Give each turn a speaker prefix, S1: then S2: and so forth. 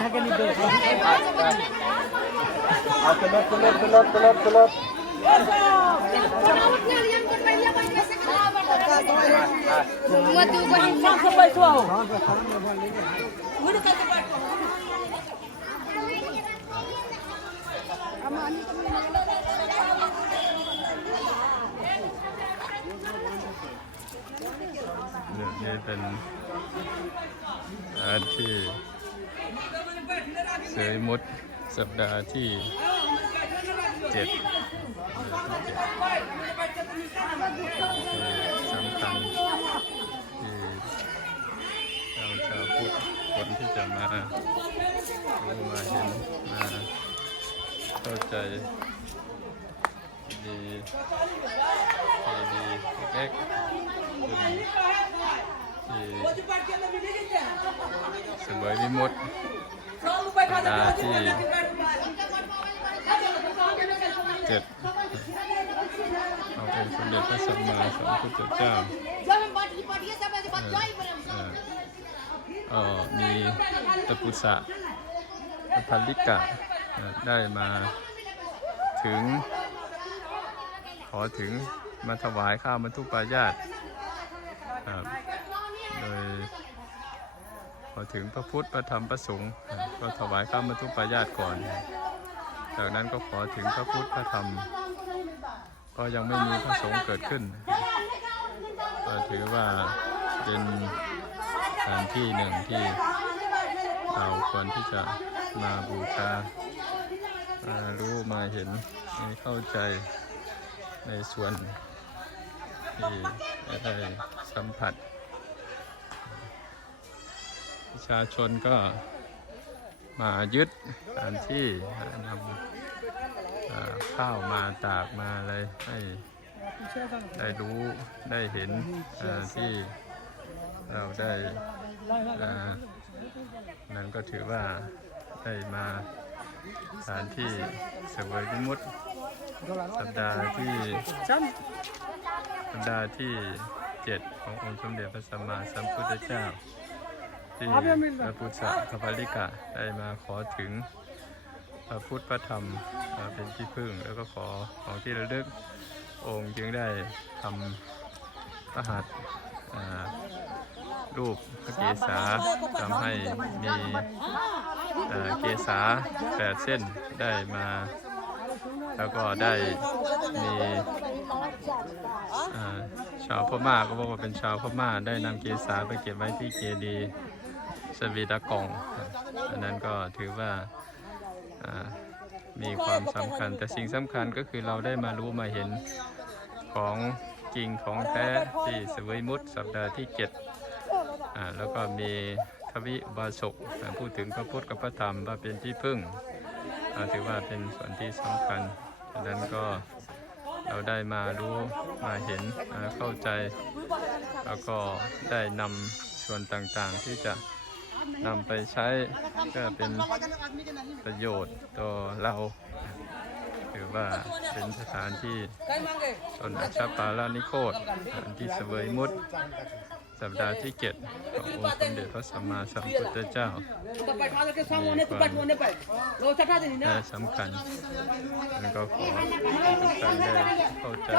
S1: กันนี่เด้อ
S2: เอาขึ้นรถขึ้นรถขึ้นรถขึ้นรถขึ้นรถ
S1: ฟังสบายตัว
S3: เนี่ยนี่เป็นอาที่ เสยมุดสัปดาห์ที่เจ็ดสำคัญที่เราชาวพุทธคนที่จะมารู้มาเห็นมาเข้าใจดีดีเล็กๆ ที่สมอวิมุตสัปดาห์ที่เจ็ดเอาองค์สมเด็จพระสัมมาสัมพุทธเจ้าเอ่อมีตะปุษะพระพันลิกะได้มาถึง ขอถึงมาถวายข้าวมันทุกปายาตครับ โดย พอถึงพระพุทธพระธรรมพระสงฆ์ก็ถวายข้ามมัทุปายาตก่อน จากนั้นก็ขอถึงพระพุทธพระธรรม ก็ยังไม่มีพระสงฆ์เกิดขึ้นก็ถือว่าเป็นสถานที่หนึ่งที่เราควรที่จะมาบูชามารู้มาเห็นเข้าใจในส่วนที่ได้สัมผัส ประชาชนก็มายึดสถานที่นำข้าวมาตากมาอะไรให้ได้รู้ได้เห็นที่เราได้นั้นก็ถือว่าได้มาสถานที่เสวยวิมุตติสัปดาห์ที่สัปดาห์ที่เจ็ดขององค์สมเด็จพระสัมมาสัมพุทธเจ้า ที่พระพุทธพระพลิกะได้มาขอถึงพระพุทธพระธรรมเป็นที่พึ่ง แล้วก็ขอของที่ระลึกองค์จึงได้ทำพระหัตถ์อ่ารูปพระเกศาทำให้มีเกศาแปดเส้นได้มา แล้วก็ได้มีชาวพม่าก็บอกว่าเป็นชาวพม่าได้นำเกศาไปเก็บไว้ที่เจดีย์ วีดากองอันนั้นก็ถือว่ามีความสำคัญ แต่สิ่งสำคัญก็คือเราได้มารู้มาเห็นของจริงของแท้ที่สวยมุตสัปดาห์ที่7อ่าแล้วก็มีทวิบาสกพูดถึงพระพุทธกับพระธรรมว่าเป็นที่พึ่ง ถือว่าเป็นส่วนที่สำคัญดังนั้นก็เราได้มารู้มาเห็นเข้าใจ แล้วก็ได้นำส่วนต่างๆที่จะ นำไปใช้ก็เป็นประโยชน์ต่อเราถือว่าเป็นสถานที่ตนอัชฌปาลานิโคตสถานที่เสวยมุตสัปดาห์ที่เจ็ดขององค์สมเด็จพระสัมมาสัมพุทธเจ้า
S1: ไปทางกันสร้างวันนี้ไปวันนี้ไปเรานะ
S3: และสำคัญนั้นก็ขอให้ทุกท่านได้เข้าใจ